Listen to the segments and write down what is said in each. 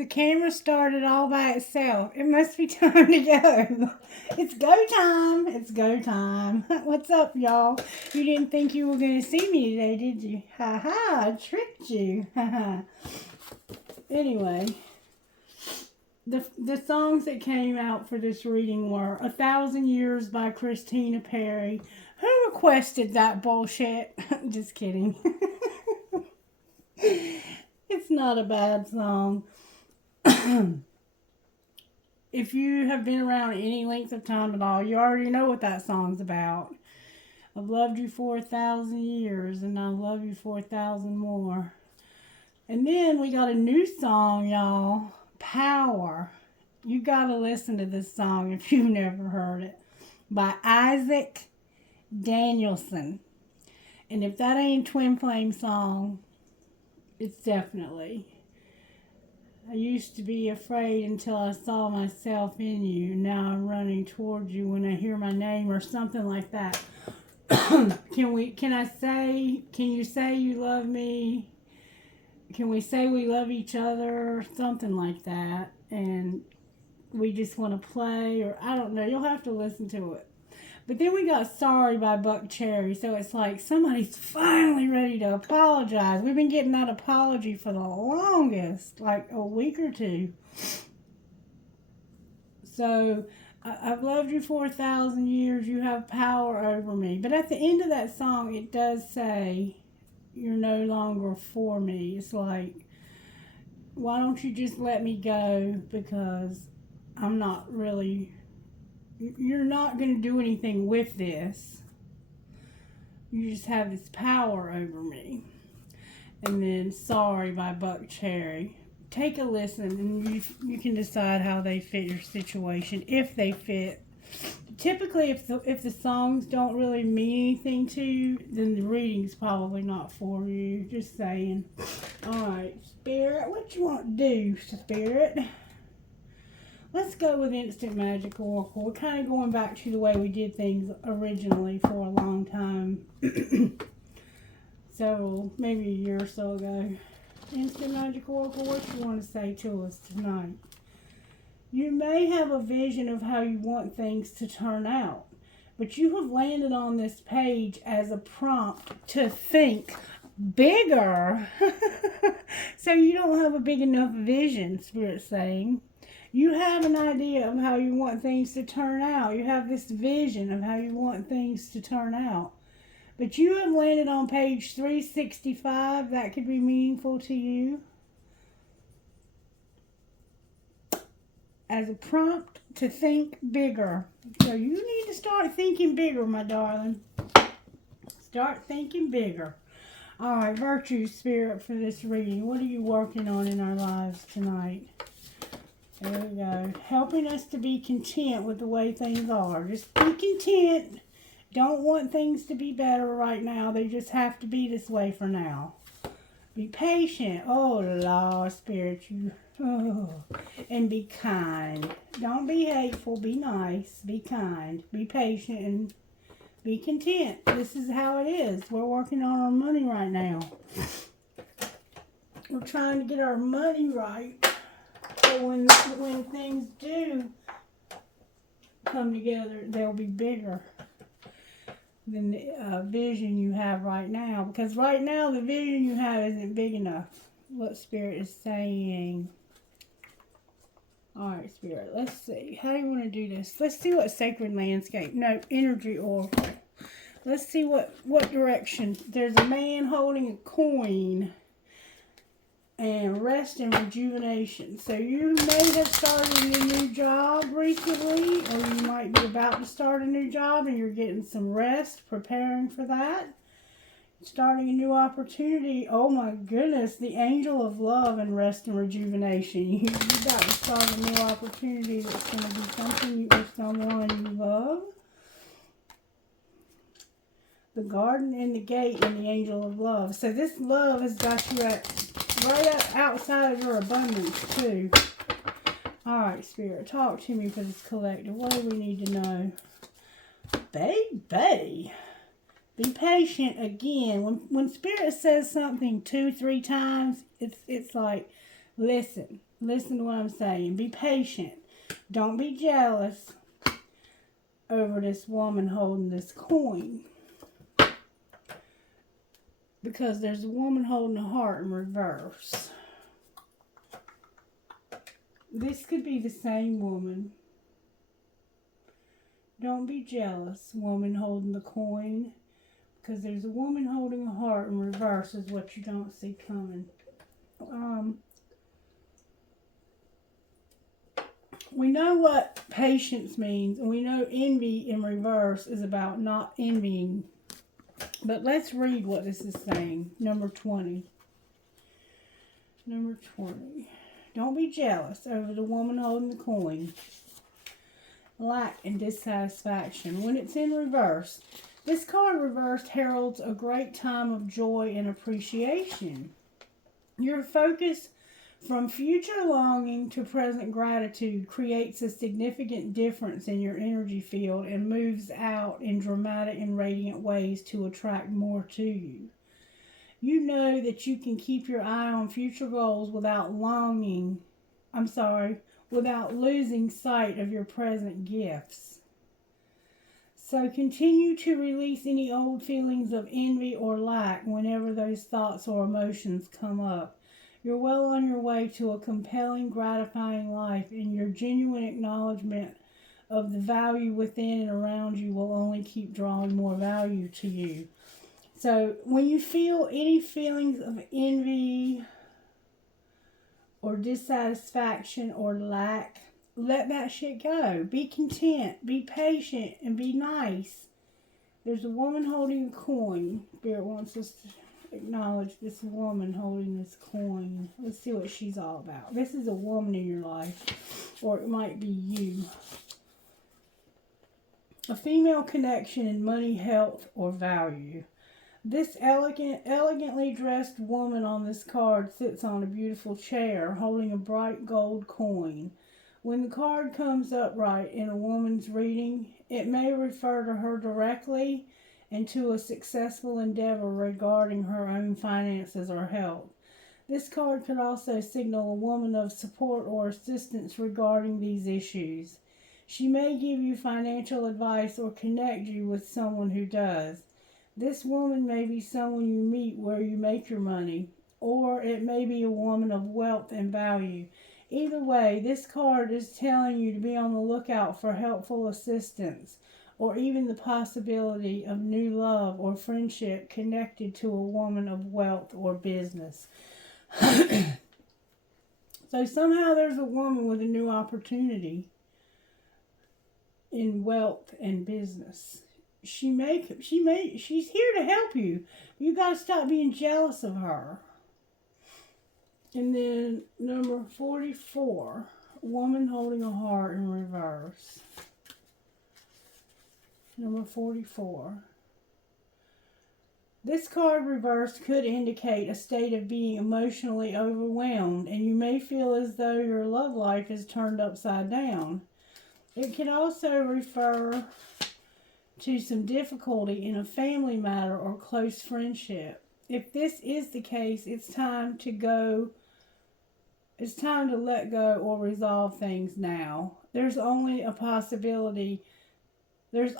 The camera started all by itself. It must be time to go. It's go time. It's go time. What's up, y'all? You didn't think you were going to see me today, did you? Ha ha, I tricked you. Ha ha. Anyway, the songs that came out for this reading were 1,000 Years by Christina Perry. Who requested that bullshit? Just kidding. It's not a bad song. If you have been around any length of time at all, you already know what that song's about. I've loved you for 1,000 years, and I'll love you for 1,000 more. And then we got a new song, y'all. Power. You gotta listen to this song if you've never heard it. By Isaac Danielson. And if that ain't a Twin Flame song, it's definitely. I used to be afraid until I saw myself in you. Now I'm running towards you when I hear my name, or something like that. Can you say you love me? Can we say we love each other? Something like that. And we just want to play, or I don't know. You'll have to listen to it. But then we got Sorry by Buck Cherry. So it's like somebody's finally ready to apologize. We've been getting that apology for the longest, like a week or two. So I've loved you for 1,000 years. You have power over me. But at the end of that song, it does say, you're no longer for me. It's like, why don't you just let me go? Because I'm not really... You're not going to do anything with this. You just have this power over me. And then Sorry by Buck Cherry. Take a listen, and you can decide how they fit your situation, if they fit. Typically, if the songs don't really mean anything to you, then the reading's probably not for you. Just saying. Alright, Spirit, what you want to do, Spirit? Let's go with Instant Magic Oracle. We're kind of going back to the way we did things originally for a long time. So, maybe a year or so ago. Instant Magic Oracle, what you want to say to us tonight? You may have a vision of how you want things to turn out, but you have landed on this page as a prompt to think bigger. So you don't have a big enough vision, Spirit's saying. You have an idea of how you want things to turn out. You have this vision of how you want things to turn out. But you have landed on page 365. That could be meaningful to you. As a prompt to think bigger. So you need to start thinking bigger, my darling. Start thinking bigger. All right, Virtue Spirit for this reading. What are you working on in our lives tonight? There we go. Helping us to be content with the way things are. Just be content. Don't want things to be better right now. They just have to be this way for now. Be patient. Oh, Lord, Spirit, you. Oh. And be kind. Don't be hateful. Be nice. Be kind. Be patient and be content. This is how it is. We're working on our money right now. We're trying to get our money right. So when things do come together, they'll be bigger than the vision you have right now. Because right now, the vision you have isn't big enough. What Spirit is saying. Alright, Spirit, let's see. How do you want to do this? Let's see what Sacred Landscape. No, Energy Oracle. Let's see what direction. There's a man holding a coin. And rest and rejuvenation. So you may have started a new job recently, or you might be about to start a new job and you're getting some rest, preparing for that. Starting a new opportunity. Oh my goodness, the angel of love and rest and rejuvenation. You got to start a new opportunity that's going to be something with someone you love. The garden and the gate and the angel of love. So this love has got you at right up outside of your abundance, too. Alright, Spirit, talk to me for this collective. What do we need to know? Baby. Be patient again. When Spirit says something 2-3 times, it's like, listen. Listen to what I'm saying. Be patient. Don't be jealous over this woman holding this coin. Because there's a woman holding a heart in reverse. This could be the same woman. Don't be jealous, woman holding the coin. Because there's a woman holding a heart in reverse is what you don't see coming. We know what patience means. And we know envy in reverse is about not envying. But let's read what this is saying. Number 20. Number 20. Don't be jealous over the woman holding the coin. Lack and dissatisfaction. When it's in reverse, this card reversed heralds a great time of joy and appreciation. Your focus from future longing to present gratitude creates a significant difference in your energy field and moves out in dramatic and radiant ways to attract more to you. You know that you can keep your eye on future goals without losing sight of your present gifts. So continue to release any old feelings of envy or lack whenever those thoughts or emotions come up. You're well on your way to a compelling, gratifying life, and your genuine acknowledgement of the value within and around you will only keep drawing more value to you. So when you feel any feelings of envy or dissatisfaction or lack, let that shit go. Be content, be patient, and be nice. There's a woman holding a coin. Spirit wants us to acknowledge this woman holding this coin. Let's see what she's all about. This is a woman in your life, or it might be you. A female connection in money, health, or value. This elegantly dressed woman on this card sits on a beautiful chair holding a bright gold coin. When the card comes upright in a woman's reading, it may refer to her directly and to a successful endeavor regarding her own finances or health. This card could also signal a woman of support or assistance regarding these issues. She may give you financial advice or connect you with someone who does. This woman may be someone you meet where you make your money, or it may be a woman of wealth and value. Either way, this card is telling you to be on the lookout for helpful assistance, or even the possibility of new love or friendship connected to a woman of wealth or business. So somehow there's a woman with a new opportunity in wealth and business. She's here to help you. You got to stop being jealous of her. And then number 44, woman holding a heart in reverse. Number 44. This card reversed could indicate a state of being emotionally overwhelmed, and you may feel as though your love life is turned upside down. It can also refer to some difficulty in a family matter or close friendship. If this is the case, it's time to let go or resolve things now. There's also a possibility that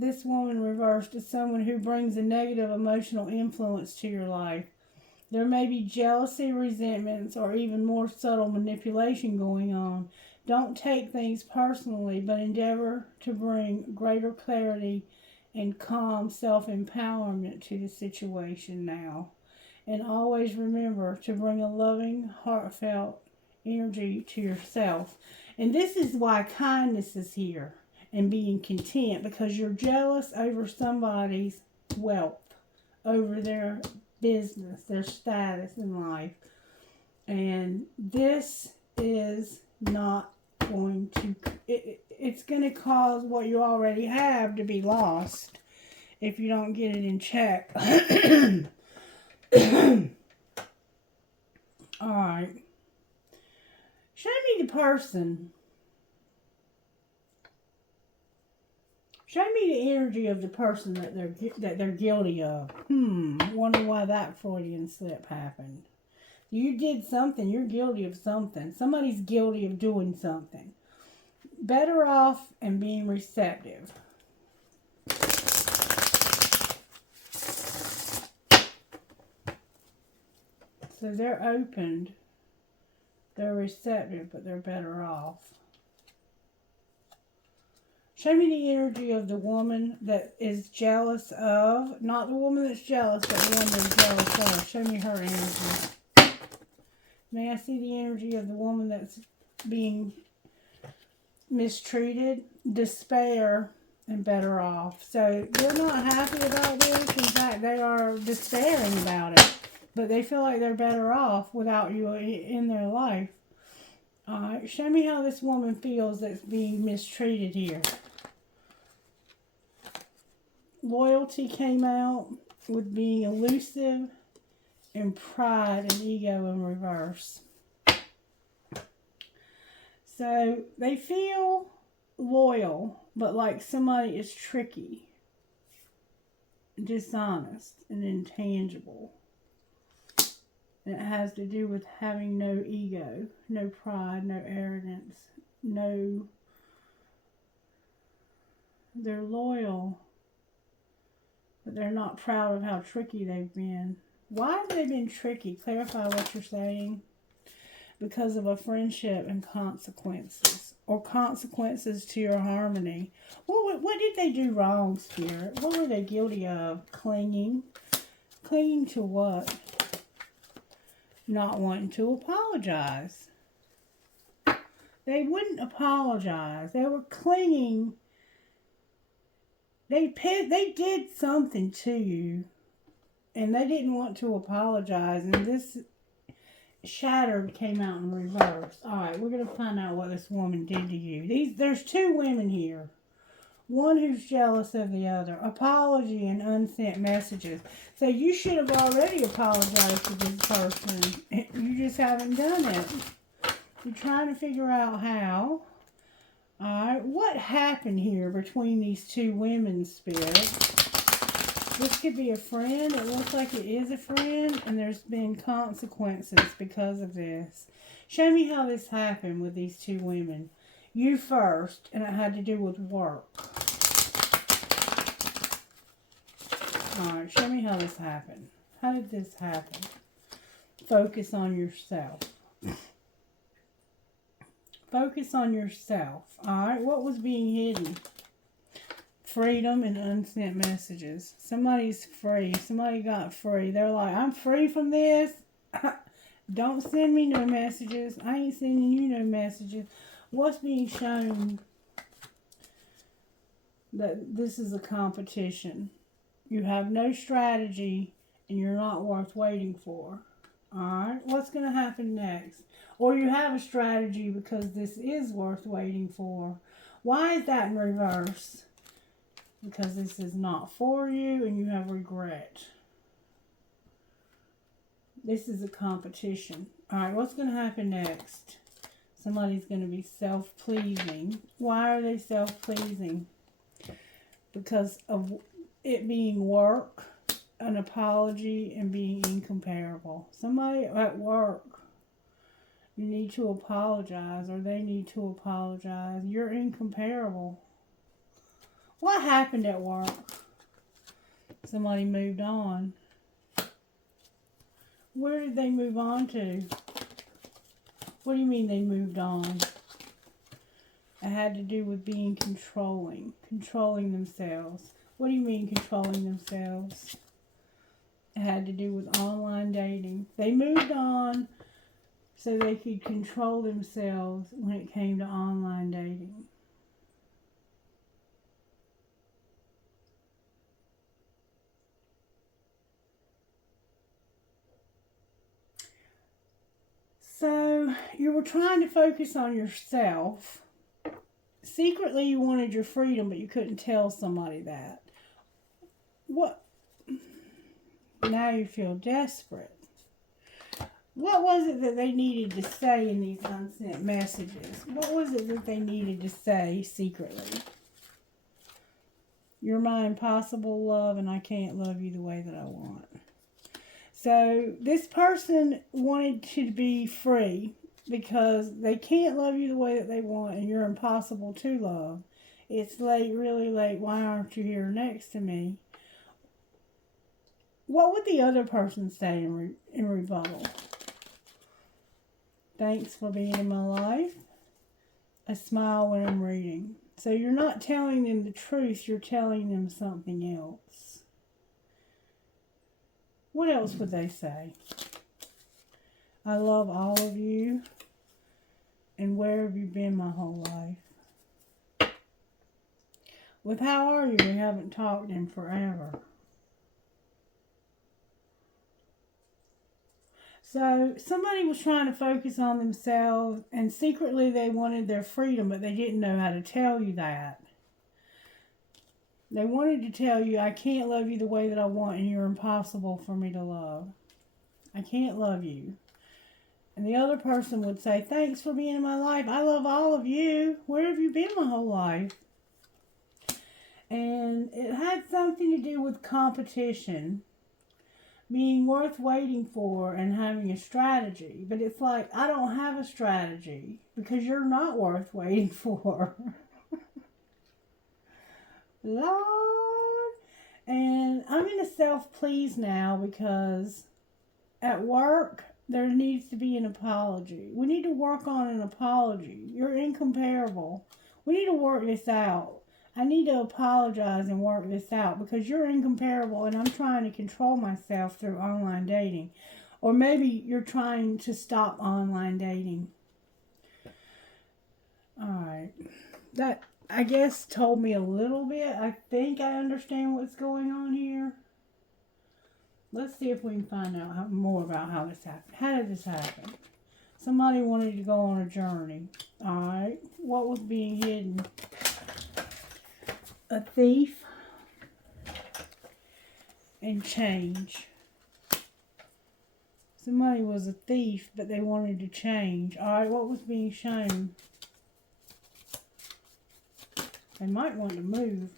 this woman reversed is someone who brings a negative emotional influence to your life. There may be jealousy, resentments, or even more subtle manipulation going on. Don't take things personally, but endeavor to bring greater clarity and calm self-empowerment to the situation now. And always remember to bring a loving, heartfelt energy to yourself. And this is why kindness is here and being content, because you're jealous over somebody's wealth, over their business, their status in life. And this is not going to, it's going to cause what you already have to be lost if you don't get it in check. Alright. Show me the person. Show me the energy of the person that they're guilty of. Wonder why that Freudian slip happened. You did something. You're guilty of something. Somebody's guilty of doing something. Better off and being receptive. So they're opened. They're receptive, but they're better off. Show me the energy of the woman that is jealous of. Not the woman that's jealous, but the one that's jealous of. Show me her energy. May I see the energy of the woman that's being mistreated, despair, and better off. So they're not happy about this. In fact, they are despairing about it. But they feel like they're better off without you in their life. Alright, show me how this woman feels that's being mistreated here. Loyalty came out with being elusive, and pride and ego in reverse. So they feel loyal, but like somebody is tricky, dishonest, and intangible. And it has to do with having no ego, no pride, no arrogance, they're loyal, but they're not proud of how tricky they've been. Why have they been tricky? Clarify what you're saying. Because of a friendship and consequences, or consequences to your harmony. What did they do wrong, Spirit? What were they guilty of? Clinging. Clinging to what? Not wanting to apologize. They wouldn't apologize. They were clinging. They did something to you, and they didn't want to apologize, and this shattered came out in reverse. Alright, we're going to find out what this woman did to you. There's two women here. One who's jealous of the other. Apology and unsent messages. So you should have already apologized to this person. You just haven't done it. You're trying to figure out how. Alright, what happened here between these two women, Spirit? This could be a friend. It looks like it is a friend, and there's been consequences because of this. Show me how this happened with these two women. You first, and it had to do with work. Alright, show me how this happened. How did this happen? Focus on yourself. Focus on yourself. Alright, what was being hidden? Freedom and unsent messages. Somebody's free. Somebody got free. They're like, I'm free from this. Don't send me no messages. I ain't sending you no messages. What's being shown? That this is a competition. You have no strategy, and you're not worth waiting for. Alright, what's going to happen next? Or you have a strategy because this is worth waiting for. Why is that in reverse? Because this is not for you and you have regret. This is a competition. Alright, what's going to happen next? Somebody's going to be self-pleasing. Why are they self-pleasing? Because of it being work, an apology, and being incomparable. Somebody at work, you need to apologize, or they need to apologize. You're incomparable. What happened at work? Somebody moved on. Where did they move on to? What do you mean they moved on? It had to do with being controlling themselves. What do you mean controlling themselves? It had to do with online dating. They moved on so they could control themselves when it came to online dating. So you were trying to focus on yourself. Secretly you wanted your freedom, but you couldn't tell somebody that. What? Now you feel desperate. What was it that they needed to say in these unsent messages? What was it that they needed to say secretly? You're my impossible love, and I can't love you the way that I want. So this person wanted you to be free because they can't love you the way that they want and you're impossible to love. It's late, really late. Why aren't you here next to me? What would the other person say in rebuttal? Thanks for being in my life. A smile when I'm reading. So you're not telling them the truth, you're telling them something else. What else would they say? I love all of you. And where have you been my whole life? With how are you? We haven't talked in forever. So somebody was trying to focus on themselves and secretly they wanted their freedom, but they didn't know how to tell you that. They wanted to tell you, I can't love you the way that I want and you're impossible for me to love. I can't love you. And the other person would say, thanks for being in my life. I love all of you. Where have you been my whole life? And it had something to do with competition, being worth waiting for and having a strategy. But it's like, I don't have a strategy because you're not worth waiting for. Lord. And I'm going to self-please now because at work, there needs to be an apology. We need to work on an apology. You're incomparable. We need to work this out. I need to apologize and work this out because you're incomparable and I'm trying to control myself through online dating. Or maybe you're trying to stop online dating. Alright. That, I guess, told me a little bit. I think I understand what's going on here. Let's see if we can find out more about how this happened. How did this happen? Somebody wanted to go on a journey. Alright. What was being hidden? A thief and change. Somebody was a thief, but they wanted to change. Alright, what was being shown? They might want to move.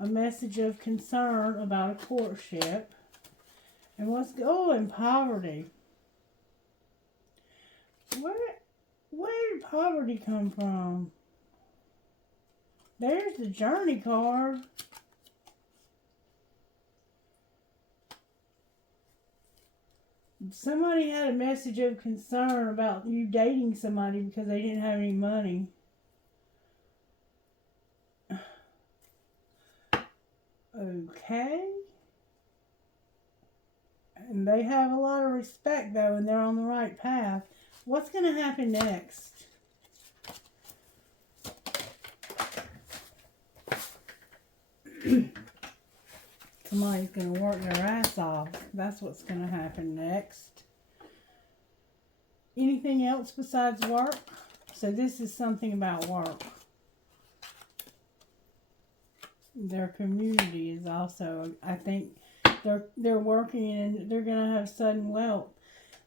A message of concern about a courtship. And what's, oh, and poverty. Where did poverty come from? There's the journey card. Somebody had a message of concern about you dating somebody because they didn't have any money. Okay. And they have a lot of respect, though, and they're on the right path. What's going to happen next? Somebody's going to work their ass off. That's what's going to happen next. Anything else besides work? So this is something about work. Their community is also, I think, they're working and they're going to have sudden wealth.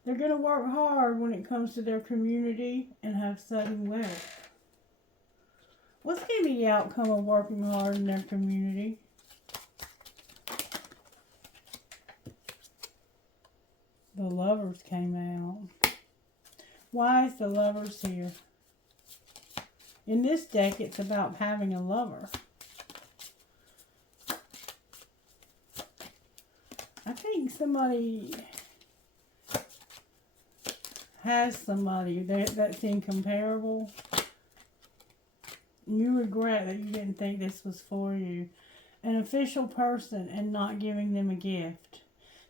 They're going to work hard when it comes to their community and have sudden wealth. What's going to be the outcome of working hard in their community? The Lovers came out. Why is the Lovers here? In this deck, it's about having a lover. I think somebody has somebody that's incomparable. You regret that you didn't think this was for you. An official person and not giving them a gift.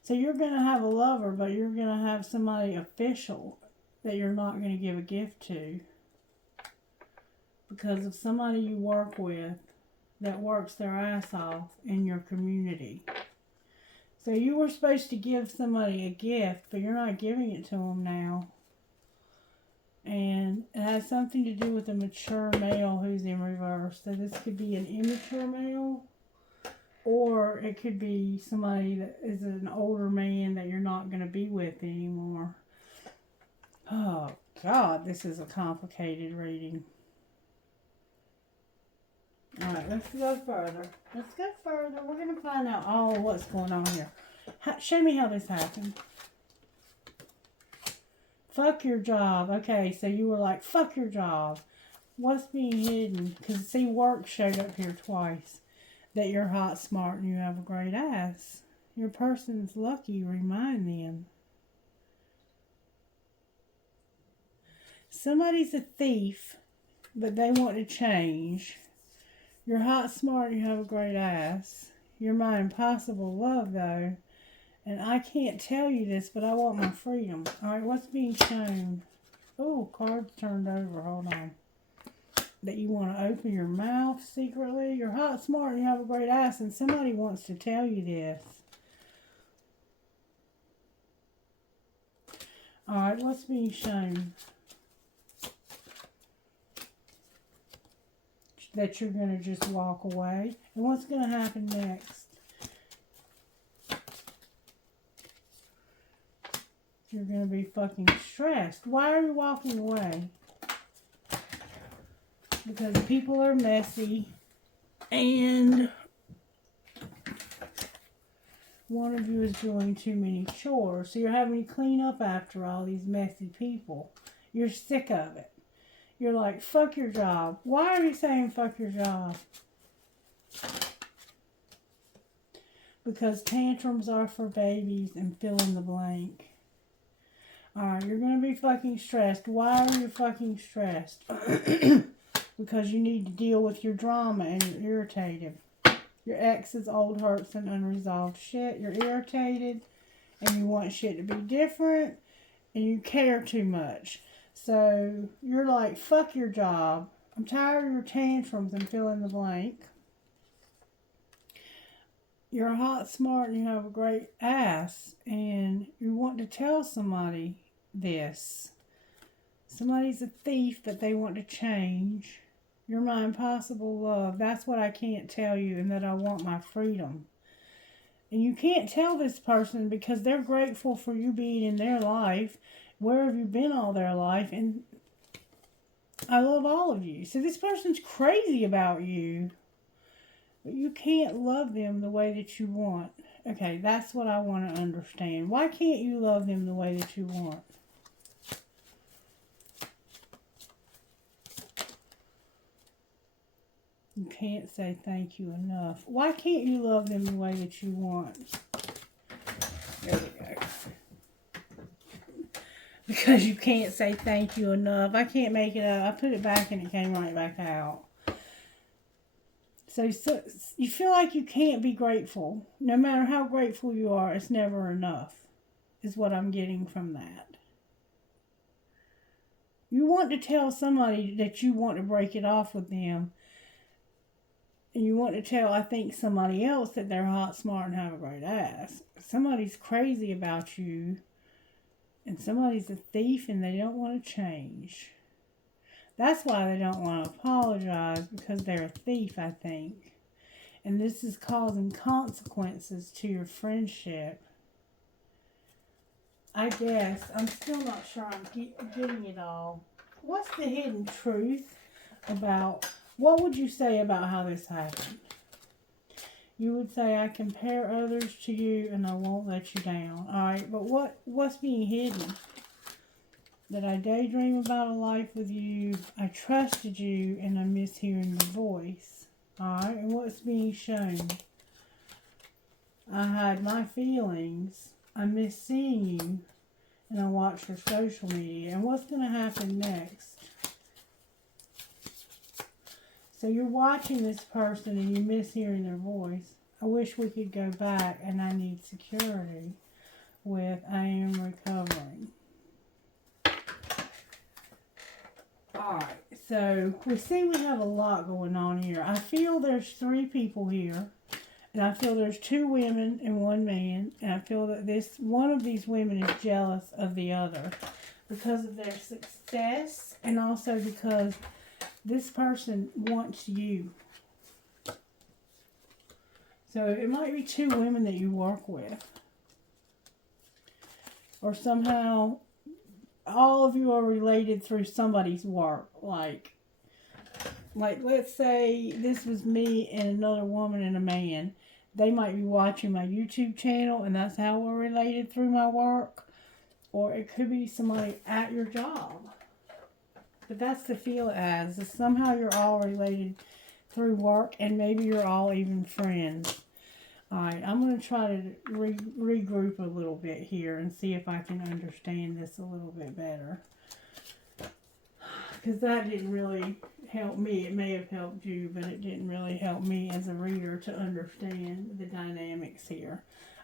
So you're going to have a lover, but you're going to have somebody official that you're not going to give a gift to. Because of somebody you work with that works their ass off in your community. So you were supposed to give somebody a gift, but you're not giving it to them now. And it has something to do with a mature male who's in reverse. So this could be an immature male, or it could be somebody that is an older man that you're not going to be with anymore. Oh, God, this is a complicated reading. Alright, let's go further. Let's go further. We're going to find out all what's going on here. Show me how this happened. Fuck your job. Okay, so you were like, fuck your job. What's being hidden? Because, see, work showed up here twice. That you're hot, smart, and you have a great ass. Your person's lucky, remind them. Somebody's a thief, but they want to change. You're hot, smart, and you have a great ass. You're my impossible love, though. And I can't tell you this, but I want my freedom. Alright, what's being shown? Oh, cards turned over. Hold on. That you want to open your mouth secretly. You're hot, smart, and you have a great ass, and somebody wants to tell you this. Alright, what's being shown? That you're going to just walk away. And what's going to happen next? You're going to be fucking stressed. Why are you walking away? Because people are messy. And one of you is doing too many chores. So you're having to clean up after all these messy people. You're sick of it. You're like, fuck your job. Why are you saying fuck your job? Because tantrums are for babies and fill in the blank. Alright, you're going to be fucking stressed. Why are you fucking stressed? Because you need to deal with your drama and you're irritated. Your ex's old hurts and unresolved shit. You're irritated and you want shit to be different and you care too much. So you're like, fuck your job. I'm tired of your tantrums and fill in the blank. You're hot, smart, and you have a great ass. And you want to tell somebody this. Somebody's a thief, but they want to change. You're my impossible love. That's what I can't tell you, and that I want my freedom. And you can't tell this person because they're grateful for you being in their life. Where have you been all their life? And I love all of you. So this person's crazy about you. But you can't love them the way that you want. Okay, that's what I want to understand. Why can't you love them the way that you want? You can't say thank you enough. Why can't you love them the way that you want? There we go. Because you can't say thank you enough. I can't make it up. I put it back and it came right back out. So you feel like you can't be grateful. No matter how grateful you are, it's never enough. Is what I'm getting from that. You want to tell somebody that you want to break it off with them. And you want to tell, I think, somebody else that they're hot, smart, and have a great ass. Somebody's crazy about you. And somebody's a thief and they don't want to change. That's why they don't want to apologize, because they're a thief, I think. And this is causing consequences to your friendship. I guess. I'm still not sure I'm getting it all. What's the hidden truth about... What would you say about how this happened? You would say, I compare others to you and I won't let you down. Alright, but what's being hidden? That I daydream about a life with you, I trusted you, and I miss hearing your voice. Alright, and what's being shown? I hide my feelings, I miss seeing you, and I watch your social media. And what's going to happen next? So you're watching this person and you miss hearing their voice. I wish we could go back, and I need security with I am recovering. Alright, so we see we have a lot going on here. I feel there's 3 people here. And I feel there's 2 women and 1 man. And I feel that one of these women is jealous of the other. Because of their success, and also because this person wants you. So it might be 2 women that you work with. Or somehow all of you are related through somebody's work. Like let's say this was me and another woman and a man. They might be watching my YouTube channel and that's how we're related through my work. Or it could be somebody at your job. But that's the feel it as. Is somehow you're all related through work and maybe you're all even friends. Alright, I'm going to try to regroup a little bit here and see if I can understand this a little bit better. Because that didn't really help me. It may have helped you, but it didn't really help me as a reader to understand the dynamics here.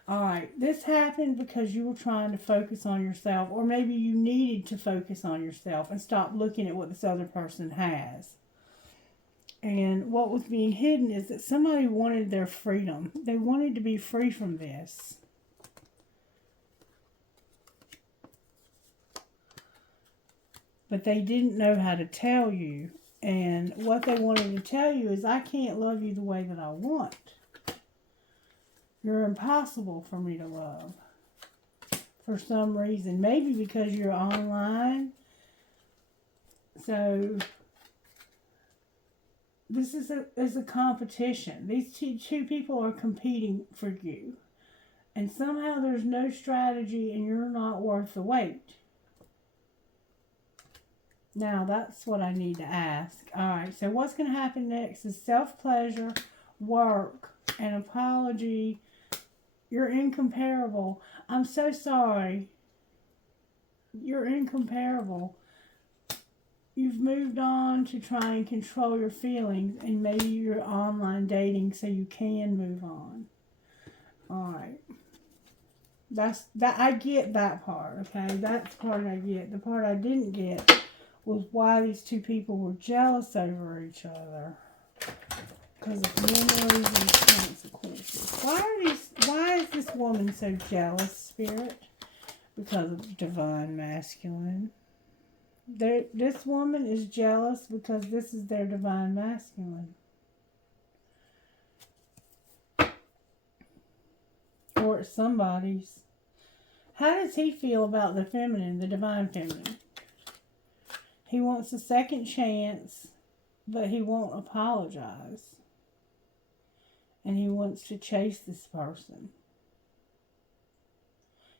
Alright, this happened because you were trying to focus on yourself, or maybe you needed to focus on yourself and stop looking at what this other person has. And what was being hidden is that somebody wanted their freedom. They wanted to be free from this. But they didn't know how to tell you. And what they wanted to tell you is, I can't love you the way that I want. You're impossible for me to love. For some reason. Maybe because you're online. So this is a competition. These two people are competing for you. And somehow there's no strategy and you're not worth the wait. Now, that's what I need to ask. Alright, so what's going to happen next is self-pleasure, work, an apology. You're incomparable. I'm so sorry. You're incomparable. You've moved on to try and control your feelings, and maybe you're online dating so you can move on. Alright. I get that part, okay? That's the part I get. The part I didn't get was why these two people were jealous over each other. Because of memories and consequences. Why is this woman so jealous, Spirit? Because of divine masculine. This woman is jealous because this is their divine masculine. Or it's somebody's. How does he feel about the feminine, the divine feminine? He wants a second chance, but he won't apologize. And he wants to chase this person.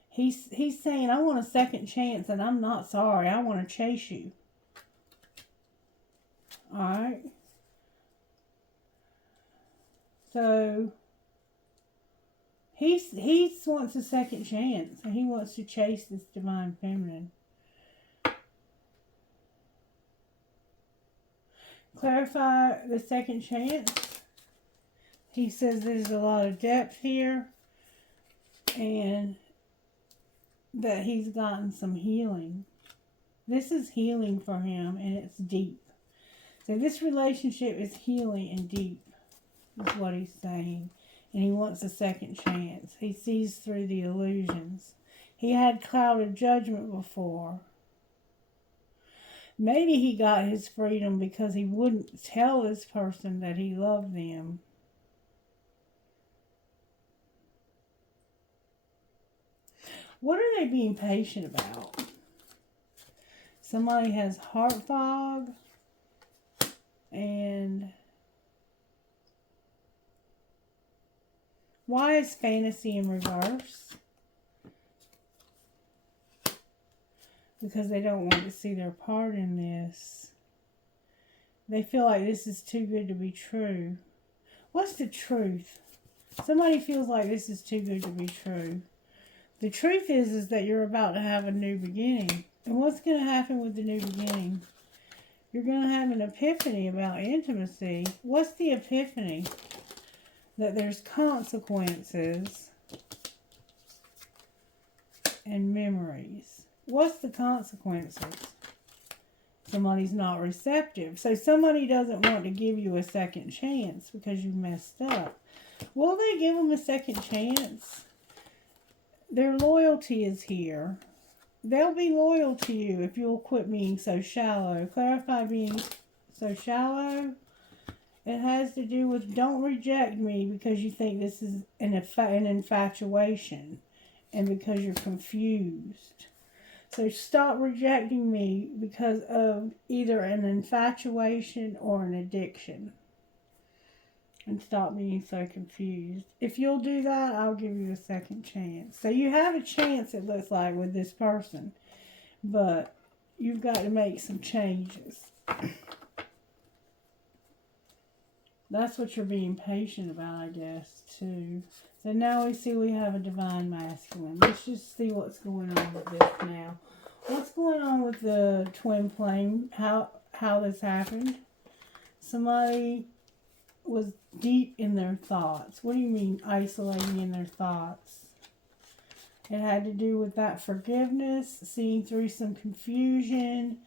He's saying, I want a second chance and I'm not sorry. I want to chase you. Alright. So, he wants a second chance and he wants to chase this divine feminine. Clarify the second chance. He says there's a lot of depth here and that he's gotten some healing. This is healing for him and it's deep. So this relationship is healing and deep is what he's saying. And he wants a second chance. He sees through the illusions. He had clouded judgment before. Maybe he got his freedom because he wouldn't tell this person that he loved them. What are they being patient about? Somebody has heart fog. And why is fantasy in reverse? Because they don't want to see their part in this. They feel like this is too good to be true. What's the truth? Somebody feels like this is too good to be true. The truth is that you're about to have a new beginning. And what's going to happen with the new beginning? You're going to have an epiphany about intimacy. What's the epiphany? That there's consequences and memories. What's the consequences? Somebody's not receptive. So somebody doesn't want to give you a second chance because you messed up. Will they give them a second chance? Their loyalty is here. They'll be loyal to you if you'll quit being so shallow. Clarify being so shallow. It has to do with don't reject me because you think this is an infatuation and because you're confused. So stop rejecting me because of either an infatuation or an addiction. and stop being so confused. If you'll do that, I'll give you a second chance. So you have a chance, it looks like, with this person, but you've got to make some changes. That's what you're being patient about, I guess, too. So now we see we have a divine masculine. Let's just see what's going on with this now. What's going on with the twin flame? How this happened? Somebody was deep in their thoughts. What do you mean isolating in their thoughts? It had to do with that forgiveness, seeing through some confusion,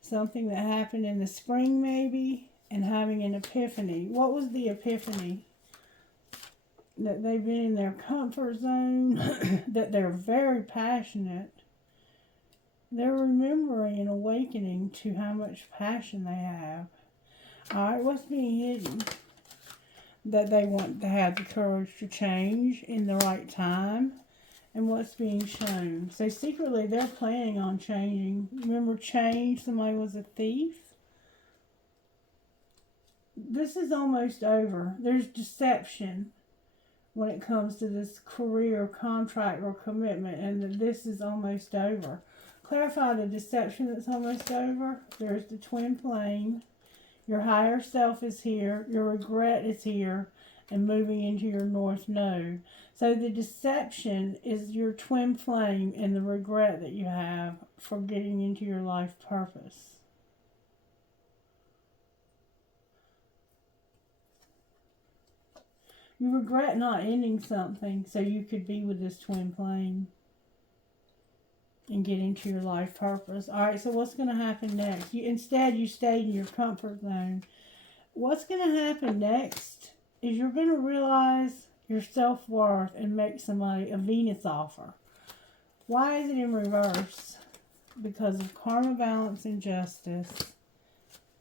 something that happened in the spring maybe, and having an epiphany. What was the epiphany? That they've been in their comfort zone, that they're very passionate. They're remembering and awakening to how much passion they have. Alright, what's being hidden? That they want to have the courage to change in the right time. And what's being shown. So secretly they're planning on changing. Remember change? Somebody was a thief. This is almost over. There's deception when it comes to this career, contract, or commitment, and that this is almost over. Clarify the deception that's almost over. There's the twin flame. Your higher self is here. Your regret is here and moving into your north node. So the deception is your twin flame and the regret that you have for getting into your life purpose. You regret not ending something so you could be with this twin flame and get into your life purpose. Alright, so what's going to happen next? Instead, you stayed in your comfort zone. What's going to happen next is you're going to realize your self-worth and make somebody a Venus offer. Why is it in reverse? Because of karma, balance, and justice.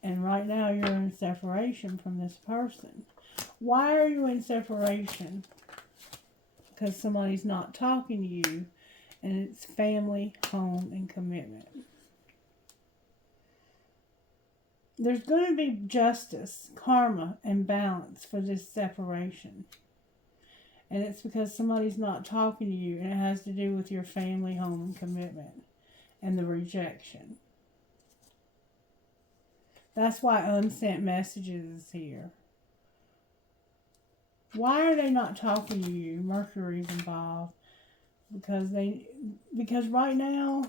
And right now you're in separation from this person. Why are you in separation? Because somebody's not talking to you. And it's family, home, and commitment. There's going to be justice, karma, and balance for this separation. And it's because somebody's not talking to you, and it has to do with your family, home, and commitment, and the rejection. That's why unsent messages is here. Why are they not talking to you? Mercury's involved. Because right now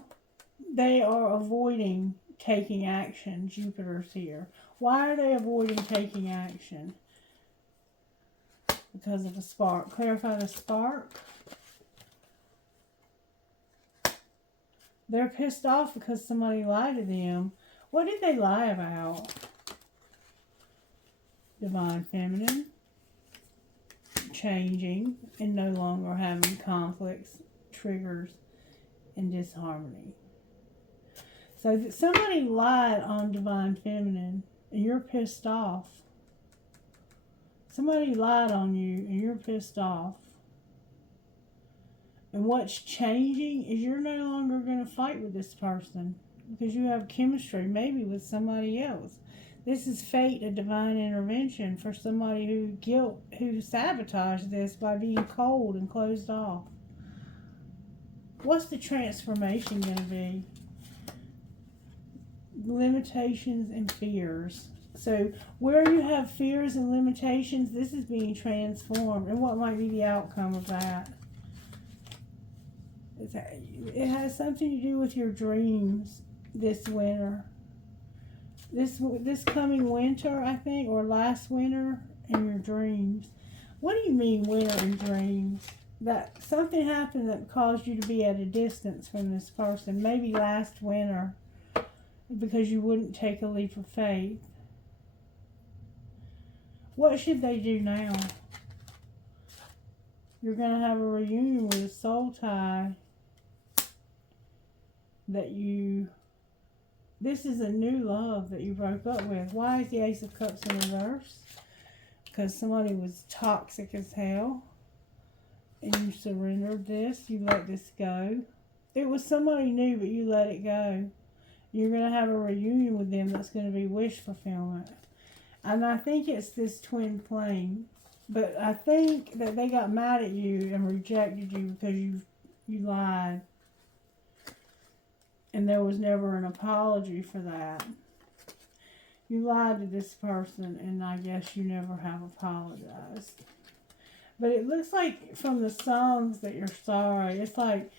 they are avoiding taking action. Jupiter's here. Why are they avoiding taking action? Because of the spark. Clarify the spark. They're pissed off because somebody lied to them. What did they lie about? Divine feminine. Changing and no longer having conflicts, triggers, and disharmony. So that somebody lied on divine feminine and you're pissed off. Somebody lied on you and you're pissed off. And what's changing is you're no longer going to fight with this person because you have chemistry, maybe with somebody else. This is fate, a divine intervention for somebody who sabotaged this by being cold and closed off. What's the transformation going to be? Limitations and fears. So where you have fears and limitations, this is being transformed. And what might be the outcome of that? It has something to do with your dreams this winter. This coming winter, I think, or last winter, in your dreams. What do you mean winter and dreams? That something happened that caused you to be at a distance from this person. Maybe last winter, because you wouldn't take a leap of faith. What should they do now? You're going to have a reunion with a soul tie that you... This is a new love that you broke up with. Why is the Ace of Cups in reverse? Because somebody was toxic as hell. And you surrendered this. You let this go. It was somebody new, but you let it go. You're going to have a reunion with them that's going to be wish fulfillment. And I think it's this twin flame. But I think that they got mad at you and rejected you because you lied. And there was never an apology for that. You lied to this person, and I guess you never have apologized. But it looks like from the songs that you're sorry. It's like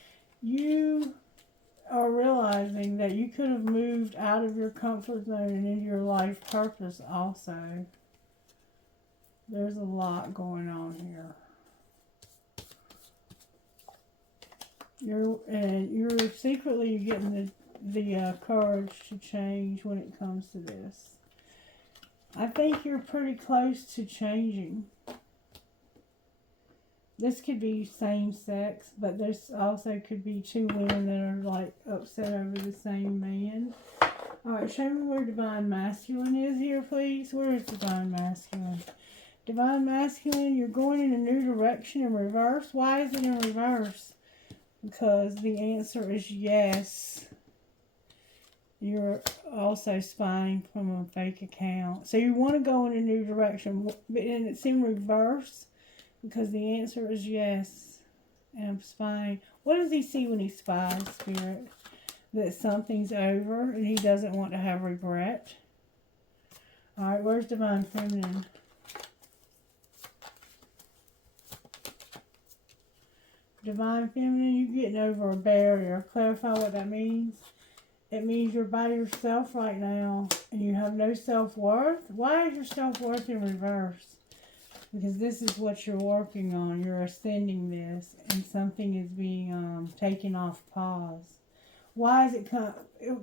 you are realizing that you could have moved out of your comfort zone and into your life purpose also. There's a lot going on here. You're secretly getting the courage to change when it comes to this. I think you're pretty close to changing. This could be same sex, but this also could be two women that are like upset over the same man. Alright, show me where Divine Masculine is here, please. Where is Divine Masculine? Divine Masculine, you're going in a new direction in reverse. Why is it in reverse? Because the answer is yes. You're also spying from a fake account. So you want to go in a new direction, and it's in reverse because the answer is yes. And I'm spying. What does he see when he spies, Spirit? That something's over and he doesn't want to have regret. Alright, where's Divine Feminine? Divine Feminine, you're getting over a barrier. Clarify what that means. It means you're by yourself right now and you have no self-worth. Why is your self-worth in reverse? Because this is what you're working on. You're ascending this and something is being taken off pause. Why is it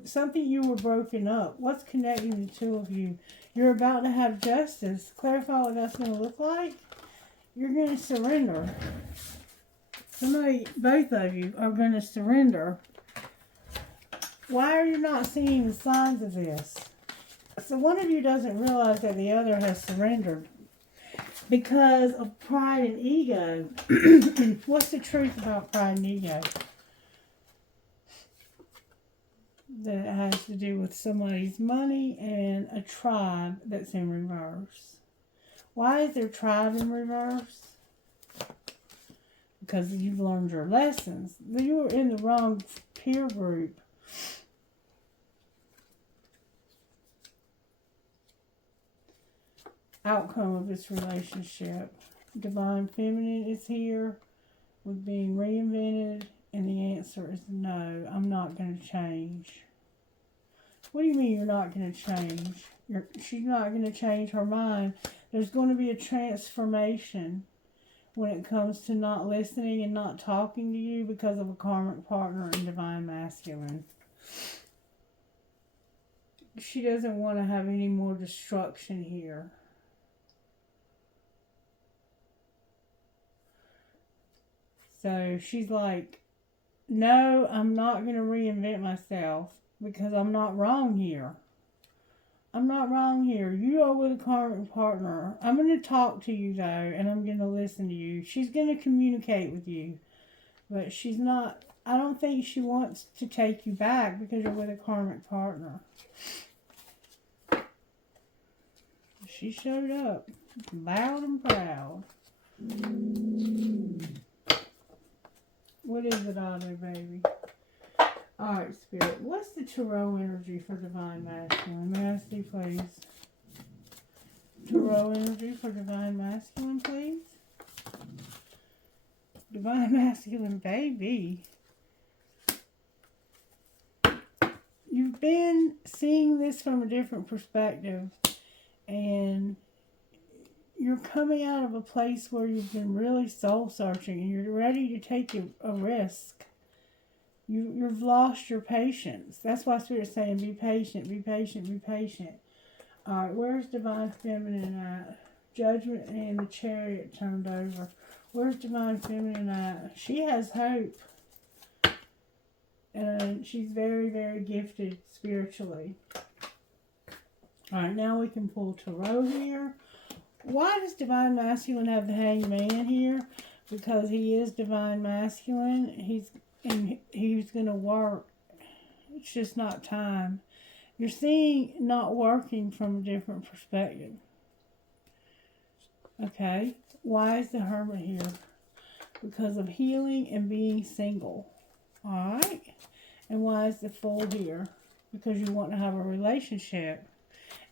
something you were broken up? What's connecting the two of you? You're about to have justice. Clarify what that's going to look like. You're going to surrender. Both of you are going to surrender. Why are you not seeing the signs of this? So one of you doesn't realize that the other has surrendered because of pride and ego. What's the truth about pride and ego? That it has to do with somebody's money and a tribe that's in reverse. Why is there tribe in reverse? Because you've learned your lessons. You were in the wrong peer group. Outcome of this relationship. Divine Feminine is here with being reinvented, and the answer is no, I'm not going to change. What do you mean you're not going to change? She's not going to change her mind. There's going to be a transformation when it comes to not listening and not talking to you because of a karmic partner in Divine Masculine. She doesn't want to have any more destruction here. So she's like, no, I'm not going to reinvent myself because I'm not wrong here. I'm not wrong here. You are with a karmic partner. I'm going to talk to you, though, and I'm going to listen to you. She's going to communicate with you. But she's not, I don't think she wants to take you back because you're with a karmic partner. She showed up loud and proud. What is it, Otto, baby? Alright, Spirit. What's the Tarot energy for Divine Masculine? May I see, please? Tarot energy for Divine Masculine, please? Divine Masculine, baby. You've been seeing this from a different perspective. And you're coming out of a place where you've been really soul-searching. And you're ready to take a risk. You've lost your patience. That's why Spirit's saying be patient, be patient, be patient. Alright, where's Divine Feminine at? Judgment and the Chariot turned over. Where's Divine Feminine at? She has hope. And she's very, very gifted spiritually. Alright, now we can pull Tarot here. Why does Divine Masculine have the Hanged Man here? Because he is Divine Masculine. He's going to work. It's just not time. You're seeing not working from a different perspective. Okay. Why is the Hermit here? Because of healing and being single. Alright. And why is the Fool here? Because you want to have a relationship.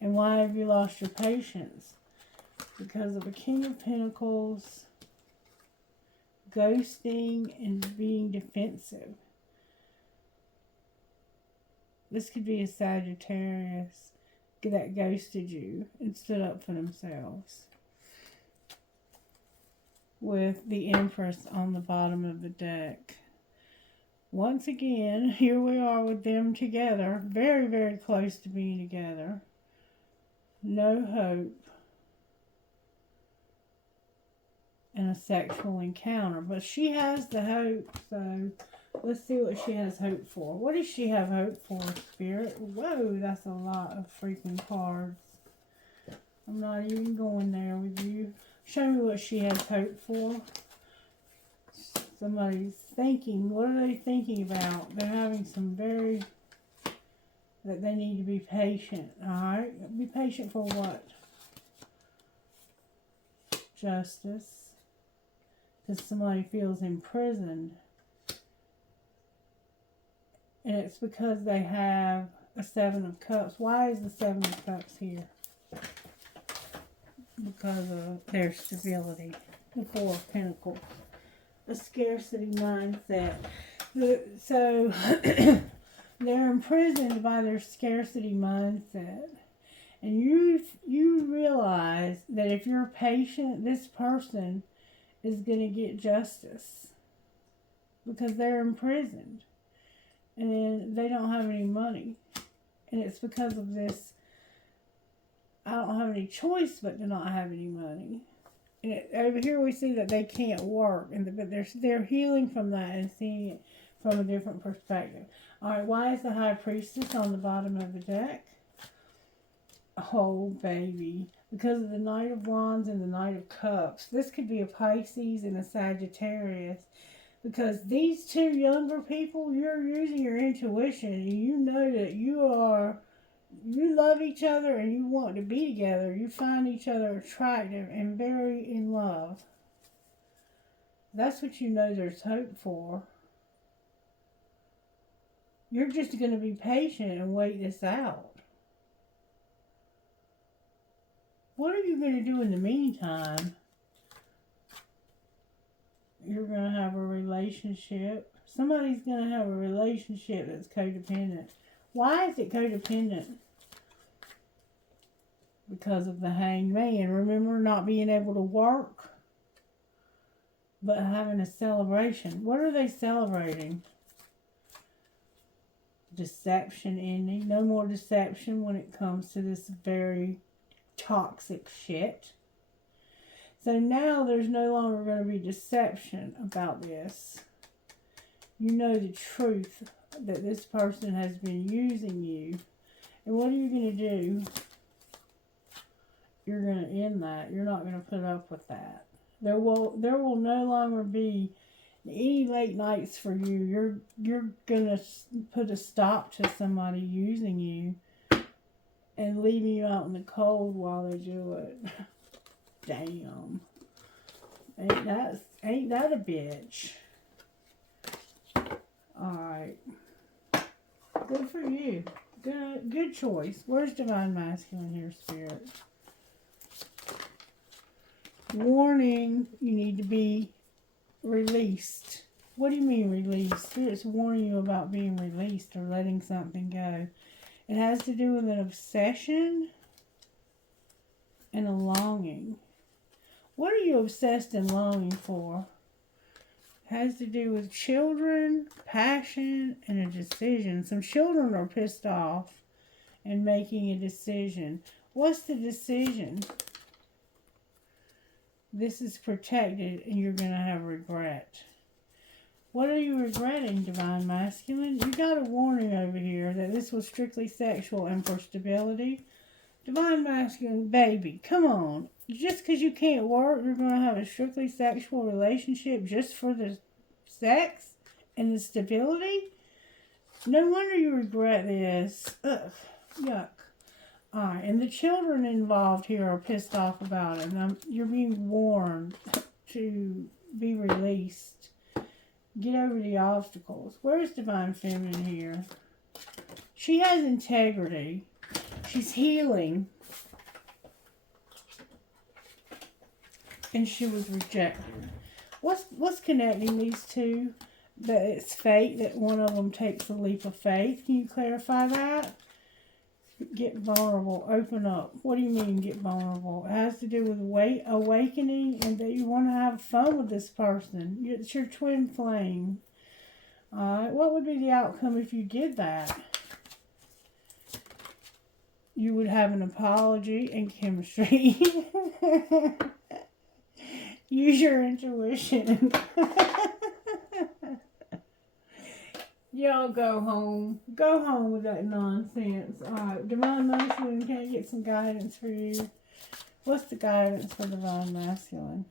And why have you lost your patience? Because of a King of Pentacles, ghosting, and being defensive. This could be a Sagittarius that ghosted you and stood up for themselves. With the Empress on the bottom of the deck. Once again, here we are with them together. Very, very close to being together. No hope. And a sexual encounter. But she has the hope, so let's see what she has hope for. What does she have hope for, Spirit? Whoa, that's a lot of freaking cards. I'm not even going there with you. Show me what she has hope for. Somebody's thinking. What are they thinking about? They're having some very... that they need to be patient. Alright? Be patient for what? Justice. Because somebody feels imprisoned. And it's because they have a Seven of Cups. Why is the Seven of Cups here? Because of their stability. The Four of Pentacles. A scarcity mindset. So, they're imprisoned by their scarcity mindset. And you realize that if you're patient, this person is going to get justice. Because they're imprisoned. And they don't have any money. And it's because of this, I don't have any choice but to not have any money. And over here we see that they can't work. But they're healing from that and seeing it from a different perspective. Alright, why is the High Priestess on the bottom of the deck? Oh, baby. Because of the Knight of Wands and the Knight of Cups. This could be a Pisces and a Sagittarius. Because these two younger people, you're using your intuition. And you know that you love each other and you want to be together. You find each other attractive and very in love. That's what you know there's hope for. You're just going to be patient and wait this out. What are you going to do in the meantime? You're going to have a relationship. Somebody's going to have a relationship that's codependent. Why is it codependent? Because of the Hanged Man. Remember, not being able to work, but having a celebration. What are they celebrating? Deception ending. No more deception when it comes to this very toxic shit. So now there's no longer going to be deception about this. You know the truth that this person has been using you. And what are you going to do? You're going to end that. You're not going to put up with that. There will no longer be any late nights for you. You're going to put a stop to somebody using you and leaving you out in the cold while they do it. Damn. Ain't that a bitch? Alright. Good for you. Good choice. Where's Divine Masculine here, Spirit? Warning, you need to be released. What do you mean released? Spirit's warning you about being released or letting something go. It has to do with an obsession and a longing. What are you obsessed and longing for? It has to do with children, passion, and a decision. Some children are pissed off and making a decision. What's the decision? This is protected and you're going to have regret. What are you regretting, Divine Masculine? You got a warning over here that this was strictly sexual and for stability. Divine Masculine, baby, come on. Just because you can't work, you're going to have a strictly sexual relationship just for the sex and the stability? No wonder you regret this. Ugh, yuck. Alright, and the children involved here are pissed off about it. And you're being warned to be released. Get over the obstacles. Where's Divine Feminine here? She has integrity. She's healing. And she was rejected. What's connecting these two? That it's fate that one of them takes a leap of faith. Can you clarify that? Get vulnerable. Open up. What do you mean get vulnerable? It has to do with awakening and that you want to have fun with this person. It's your twin flame. Alright, what would be the outcome if you did that? You would have an apology and chemistry. Use your intuition. Y'all go home. Go home with that nonsense. Alright, Divine Masculine, can I get some guidance for you? What's the guidance for Divine Masculine?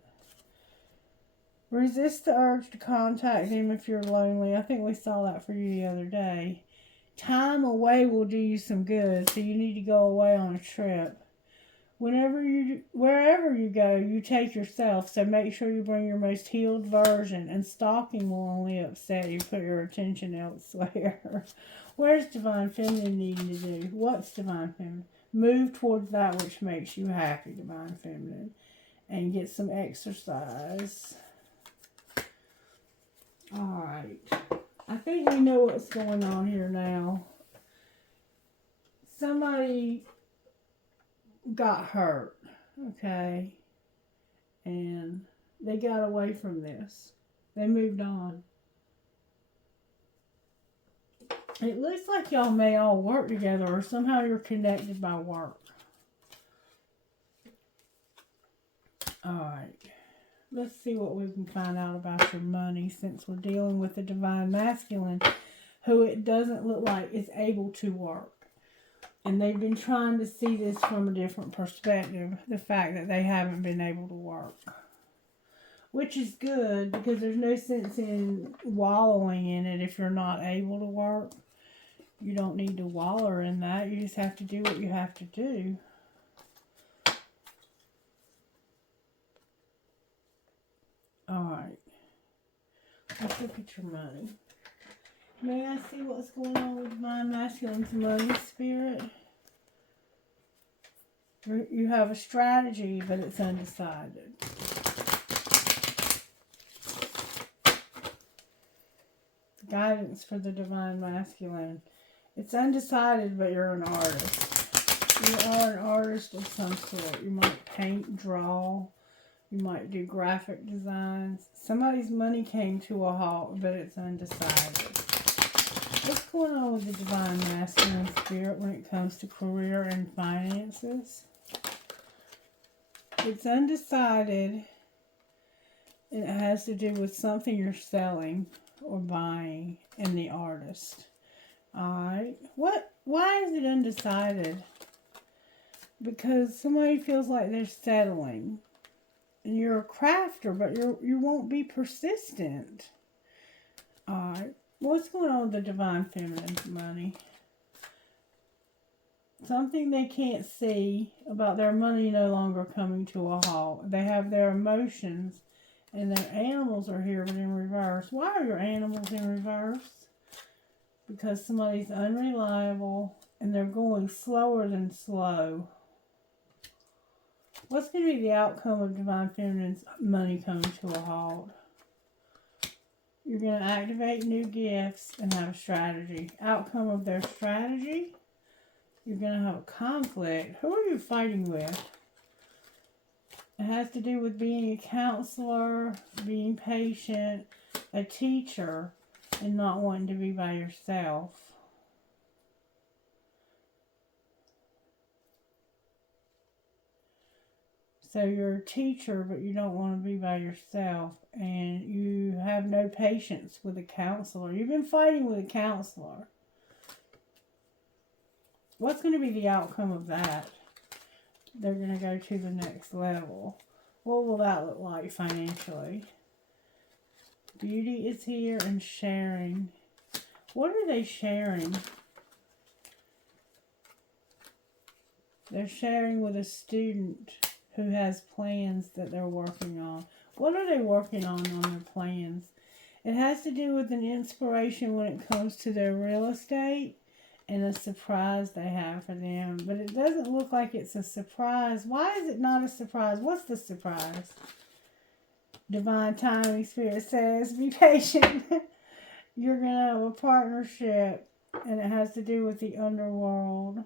Resist the urge to contact him if you're lonely. I think we saw that for you the other day. Time away will do you some good, so you need to go away on a trip. Wherever you go, you take yourself, so make sure you bring your most healed version, and stalking will only upset you. Put your attention elsewhere. Where's Divine Feminine needing to do? What's Divine Feminine? Move towards that which makes you happy, Divine Feminine, and get some exercise. Alright. I think we know what's going on here now. Somebody got hurt, okay, and they got away from this. They moved on. It looks like y'all may all work together, or somehow you're connected by work. Alright, let's see what we can find out about your money, since we're dealing with the Divine Masculine, who it doesn't look like is able to work. And they've been trying to see this from a different perspective. The fact that they haven't been able to work. Which is good, because there's no sense in wallowing in it if you're not able to work. You don't need to wallow in that. You just have to do what you have to do. Alright. Let's look at your money. May I see what's going on with Divine Masculine's money, Spirit? You have a strategy, but it's undecided. Guidance for the Divine Masculine. It's undecided, but you're an artist. You are an artist of some sort. You might paint, draw. You might do graphic designs. Somebody's money came to a halt, but it's undecided. What's going on with the Divine Masculine Spirit when it comes to career and finances? It's undecided. It has to do with something you're selling or buying in the artist. Alright. Why is it undecided? Because somebody feels like they're settling. And you're a crafter, but you won't be persistent. Alright. What's going on with the Divine Feminine's money? Something they can't see about their money no longer coming to a halt. They have their emotions, and their animals are here, but in reverse. Why are your animals in reverse? Because somebody's unreliable, and they're going slower than slow. What's going to be the outcome of Divine Feminine's money coming to a halt? You're going to activate new gifts and have a strategy. Outcome of their strategy? You're going to have a conflict. Who are you fighting with? It has to do with being a counselor, being patient, a teacher, and not wanting to be by yourself. So you're a teacher, but you don't want to be by yourself, and you have no patience with a counselor. You've been fighting with a counselor. What's going to be the outcome of that? They're going to go to the next level. What will that look like financially? Beauty is here, and sharing. What are they sharing? They're sharing with a student who has plans that they're working on. What are they working on their plans? It has to do with an inspiration when it comes to their real estate and a surprise they have for them. But it doesn't look like it's a surprise. Why is it not a surprise? What's the surprise? Divine timing, Spirit says, be patient. You're going to have a partnership, and it has to do with the underworld.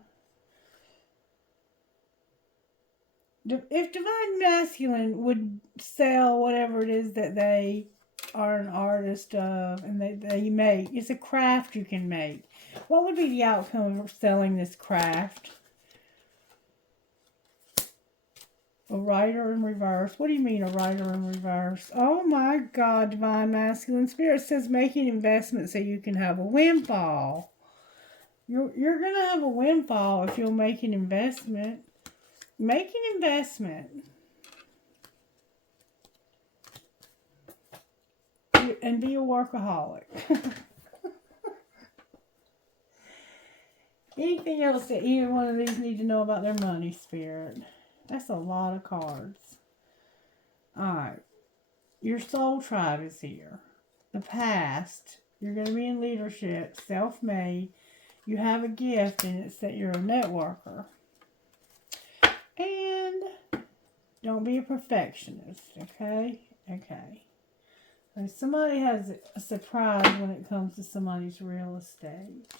If Divine Masculine would sell whatever it is that they are an artist of and they make, it's a craft you can make. What would be the outcome of selling this craft? A writer in reverse. What do you mean a writer in reverse? Oh my God, Divine Masculine Spirit says making investments so you can have a windfall. You're going to have a windfall if you'll make an investment. Make an investment. And be a workaholic. Anything else that either one of these need to know about their money, Spirit? That's a lot of cards. Alright. Your soul tribe is here. The past. You're going to be in leadership. Self-made. You have a gift, and it's that you're a networker. And don't be a perfectionist, okay? Okay. So somebody has a surprise when it comes to somebody's real estate.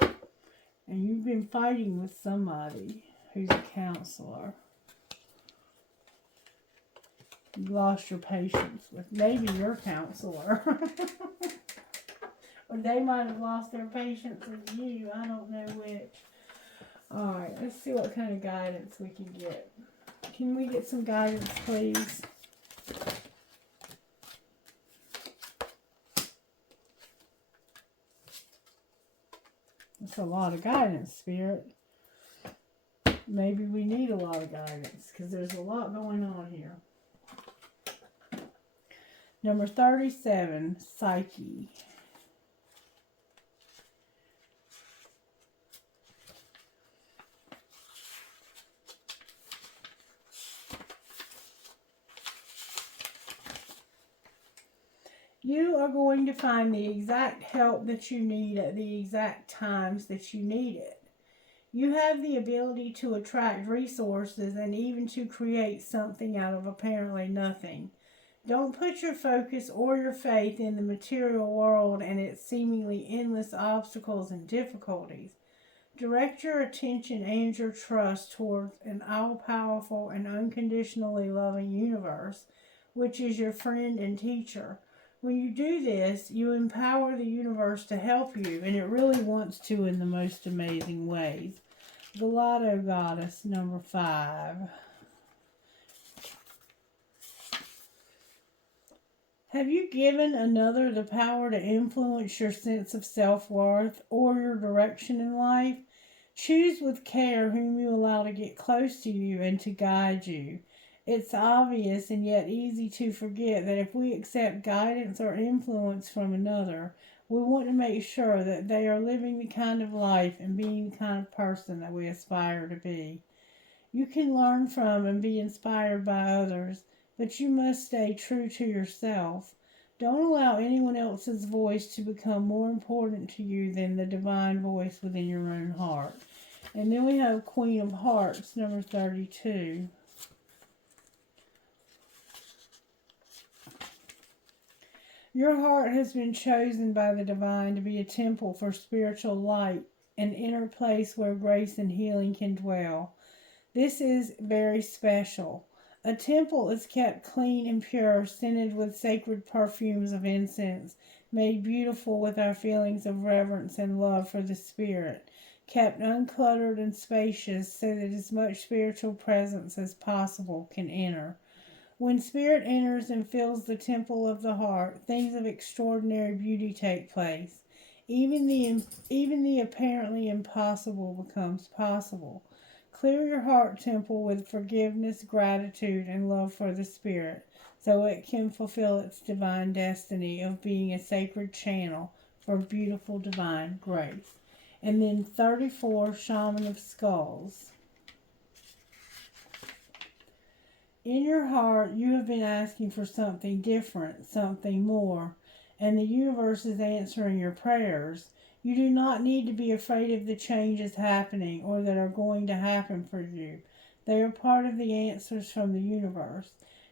And you've been fighting with somebody who's a counselor. You lost your patience with maybe your counselor. Or they might have lost their patience with you. I don't know which. Alright, let's see what kind of guidance we can get. Can we get some guidance, please? That's a lot of guidance, Spirit. Maybe we need a lot of guidance because there's a lot going on here. Number 37, Psyche. You are going to find the exact help that you need at the exact times that you need it. You have the ability to attract resources and even to create something out of apparently nothing. Don't put your focus or your faith in the material world and its seemingly endless obstacles and difficulties. Direct your attention and your trust towards an all-powerful and unconditionally loving universe, which is your friend and teacher. When you do this, you empower the universe to help you, and it really wants to in the most amazing ways. Gelato Goddess, number 5. Have you given another the power to influence your sense of self-worth or your direction in life? Choose with care whom you allow to get close to you and to guide you. It's obvious and yet easy to forget that if we accept guidance or influence from another, we want to make sure that they are living the kind of life and being the kind of person that we aspire to be. You can learn from and be inspired by others, but you must stay true to yourself. Don't allow anyone else's voice to become more important to you than the divine voice within your own heart. And then we have Queen of Hearts, number 32. Your heart has been chosen by the divine to be a temple for spiritual light, an inner place where grace and healing can dwell. This is very special. A temple is kept clean and pure, scented with sacred perfumes of incense, made beautiful with our feelings of reverence and love for the Spirit, kept uncluttered and spacious so that as much spiritual presence as possible can enter. When Spirit enters and fills the temple of the heart, things of extraordinary beauty take place. Even the apparently impossible becomes possible. Clear your heart temple with forgiveness, gratitude, and love for the Spirit, so it can fulfill its divine destiny of being a sacred channel for beautiful divine grace. And then 34, Shaman of Skulls. In your heart, you have been asking for something different, something more, and the universe is answering your prayers. You do not need to be afraid of the changes happening or that are going to happen for you. They are part of the answers from the universe.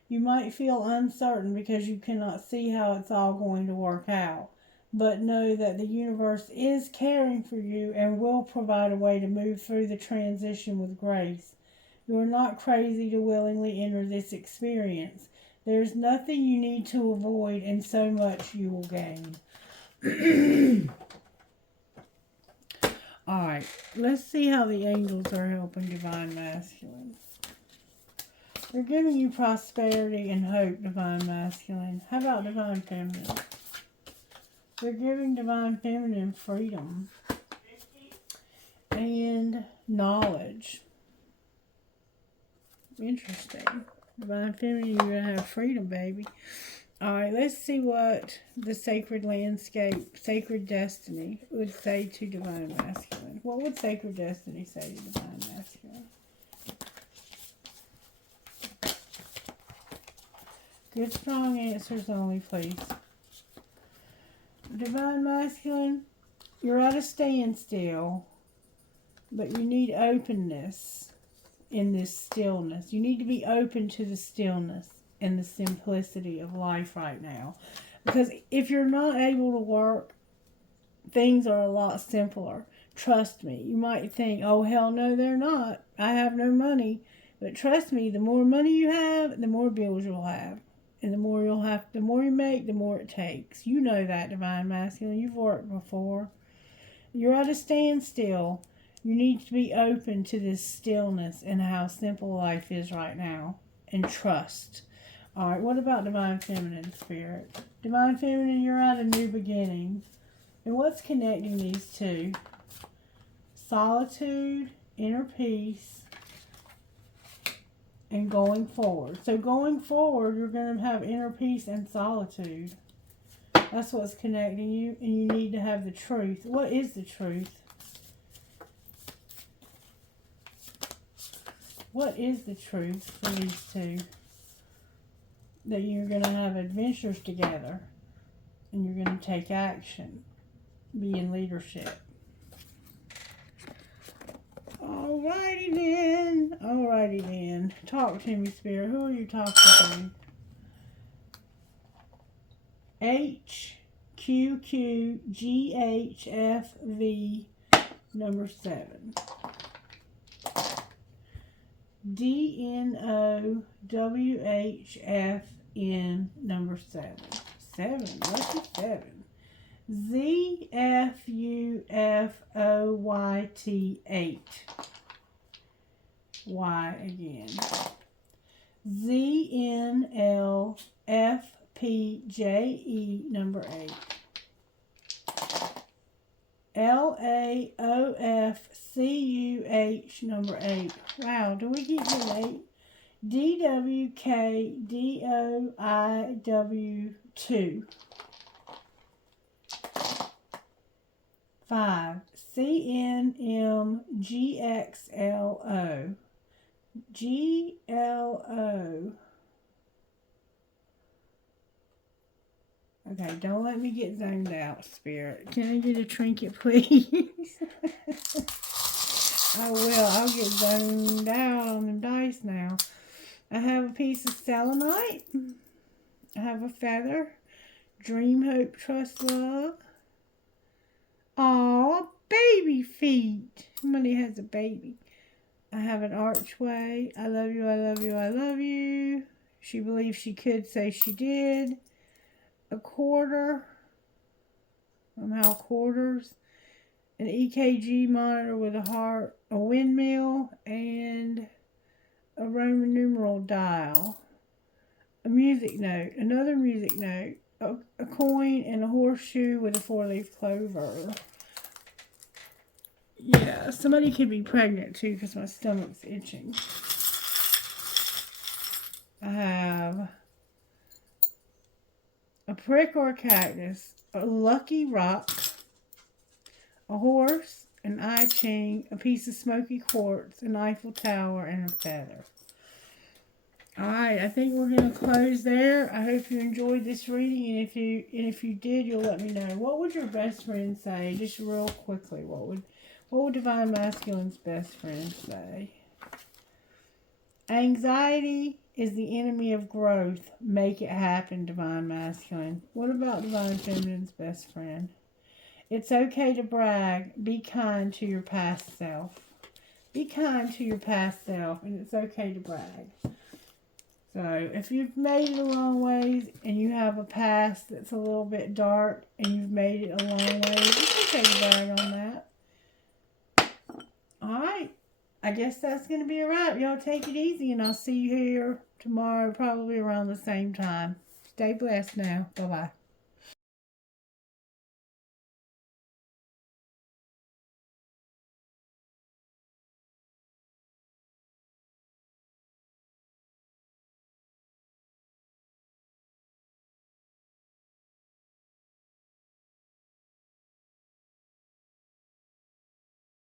You might feel uncertain because you cannot see how it's all going to work out, but know that the universe is caring for you and will provide a way to move through the transition with grace. You are not crazy to willingly enter this experience. There is nothing you need to avoid and so much you will gain. Alright, let's see how the angels are helping Divine Masculine. They're giving you prosperity and hope, Divine Masculine. How about Divine Feminine? They're giving Divine Feminine freedom and knowledge. Interesting. Divine Feminine, you're going to have freedom, baby. Alright, let's see what the Sacred Landscape, Sacred Destiny would say to Divine Masculine. What would Sacred Destiny say to Divine Masculine? Good, strong answers only, please. Divine Masculine, you're at a standstill, but you need openness in this stillness. You need to be open to the stillness and the simplicity of life right now. Because if you're not able to work, things are a lot simpler. Trust me. You might think, oh, hell no, they're not. I have no money. But trust me, the more money you have, the more bills you'll have. And the more you make, the more it takes. You know that, Divine Masculine. You've worked before. You're at a standstill. You need to be open to this stillness and how simple life is right now. And trust. Alright, what about Divine Feminine, Spirit? Divine Feminine, you're at a new beginning. And what's connecting these two? Solitude, inner peace, and going forward. So going forward, you're going to have inner peace and solitude. That's what's connecting you. And you need to have the truth. What is the truth? What is the truth for these two? That you're going to have adventures together. And you're going to take action. Be in leadership. Alrighty then. Alrighty then. Talk to me, Spirit. Who are you talking to? HQQGHFV number 7. DNOWHFN number 7. 7. What's the 7? ZFUFOYT 8. Y again. ZNLFPJE number 8. LAOFCUH number 8. Wow, do we keep getting 8? DWKDOIW2. 5. CNMGXLO. GLO. Okay, don't let me get zoned out, Spirit. Can I get a trinket, please? I will. I'll get zoned out on them dice now. I have a piece of selenite. I have a feather. Dream, hope, trust, love. Aw, baby feet. Somebody has a baby. I have an archway. I love you, I love you, I love you. She believes she could say she did. A quarter. Somehow quarters. An EKG monitor with a heart. A windmill. And a Roman numeral dial. A music note. Another music note. A coin and a horseshoe with a 4-leaf clover. Yeah, somebody could be pregnant too because my stomach's itching. I have a prick or a cactus, a lucky rock, a horse, an I Ching, a piece of smoky quartz, an Eiffel Tower, and a feather. All right, I think we're gonna close there. I hope you enjoyed this reading, and if you did, you'll let me know. What would your best friend say? Just real quickly, what would Divine Masculine's best friend say? Anxiety is the enemy of growth. Make it happen, Divine Masculine. What about Divine Feminine's best friend? It's okay to brag. Be kind to your past self. Be kind to your past self, and it's okay to brag. So, if you've made it a long ways and you have a past that's a little bit dark and you've made it a long ways, it's okay to brag on that. Alright. I guess that's going to be a wrap. Y'all take it easy, and I'll see you here tomorrow, probably around the same time. Stay blessed now. Bye-bye.